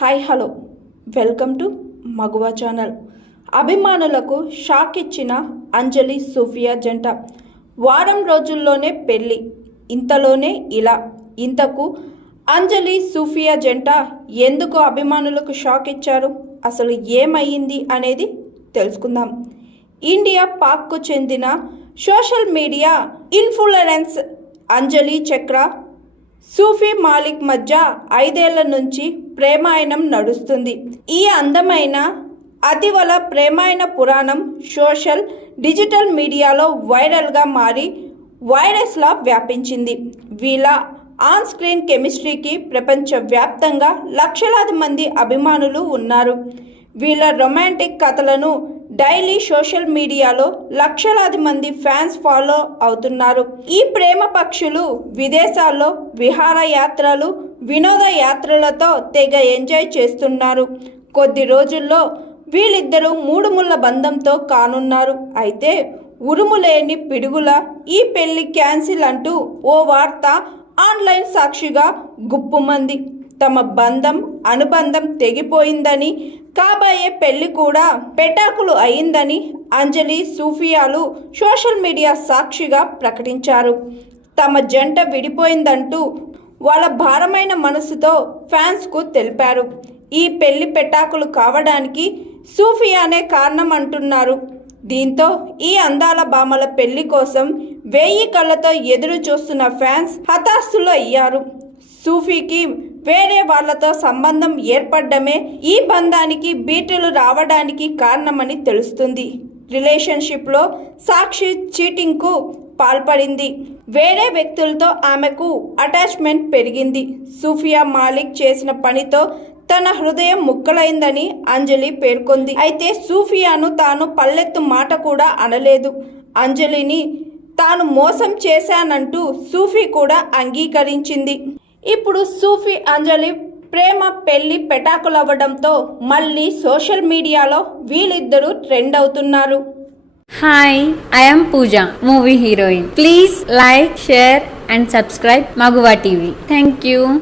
Hi hello welcome to మగువా channel. అభిమానులకు shock ఇచ్చిన అంజలి సోఫియా జంట. వారం రోజుల్లోనే పెళ్ళి, ఇంతలోనే ఇలా. ఇంతకు అంజలి సోఫియా జంట ఎందుకు అభిమానులకు షాక్ ఇచ్చారు, అసలు ఏమయ్యింది అనేది తెలుసుకుందాం. ఇండియా పాక్కు చెందిన సోషల్ మీడియా ఇన్ఫ్లుయెన్స్ అంజలి చక్ర సూఫీ మాలిక్ మధ్య 5 ఏళ్ల నుంచి ప్రేమాయణం నడుస్తుంది. ఈ అందమైన అతివల ప్రేమాయణ పురాణం సోషల్ డిజిటల్ మీడియాలో వైరల్గా మారి వైరస్లా వ్యాపించింది. వీళ్ళ ఆన్ స్క్రీన్ కెమిస్ట్రీకి ప్రపంచవ్యాప్తంగా లక్షలాది మంది అభిమానులు ఉన్నారు. వీళ్ళ రొమాంటిక్ కథలను డైలీ సోషల్ మీడియాలో లక్షలాది మంది ఫ్యాన్స్ ఫాలో అవుతున్నారు. ఈ ప్రేమ పక్షులు విదేశాల్లో విహారయాత్రలు, వినోద యాత్రలతో తెగ ఎంజాయ్ చేస్తున్నారు. కొద్ది రోజుల్లో వీళ్ళిద్దరూ 3 ముళ్ళ బంధంతో కానున్నారు. అయితే ఉరుములేని పిడుగుల ఈ పెళ్లి క్యాన్సిల్ అంటూ ఓ వార్త ఆన్లైన్ సాక్షిగా గుప్పుమంది. తమ అనుబంధం తెగిపోయిందని, కాబోయే పెళ్లి కూడా పెటాకులు అయిందని అంజలి సోఫియాలు సోషల్ మీడియా సాక్షిగా ప్రకటించారు. తమ జంట విడిపోయిందంటూ వాళ్ళ భారమైన మనసుతో ఫ్యాన్స్కు తెలిపారు. ఈ పెళ్లి పెటాకులు కావడానికి సోఫియానే కారణం అంటున్నారు. దీంతో ఈ అందాల భామల పెళ్లి కోసం 1000 కళ్ళతో ఎదురు చూస్తున్న ఫ్యాన్స్ హతాశులు అయ్యారు. సూఫీకి వేరే వాళ్లతో సంబంధం ఏర్పడమే ఈ బంధానికి బీటలు రావడానికి కారణమని తెలుస్తుంది. రిలేషన్షిప్లో సాక్షి చీటింగ్కు పాల్పడింది. వేరే వ్యక్తులతో ఆమెకు అటాచ్మెంట్ పెరిగింది. సోఫియా మాలిక్ చేసిన పనితో తన హృదయం ముక్కలైందని అంజలి పేర్కొంది. అయితే సోఫియాను తాను పల్లెత్తు మాట కూడా అనలేదు. అంజలిని తాను మోసం చేశానంటూ సోఫీ కూడా అంగీకరించింది. ఇప్పుడు సోఫీ అంజలి ప్రేమ పెళ్లి పెటాకులవ్వడంతో మళ్ళీ సోషల్ మీడియాలో వీళ్ళిద్దరూ ట్రెండ్ అవుతున్నారు. Hi, I am Pooja, movie heroine. Please like, share and subscribe Maguva TV. Thank you.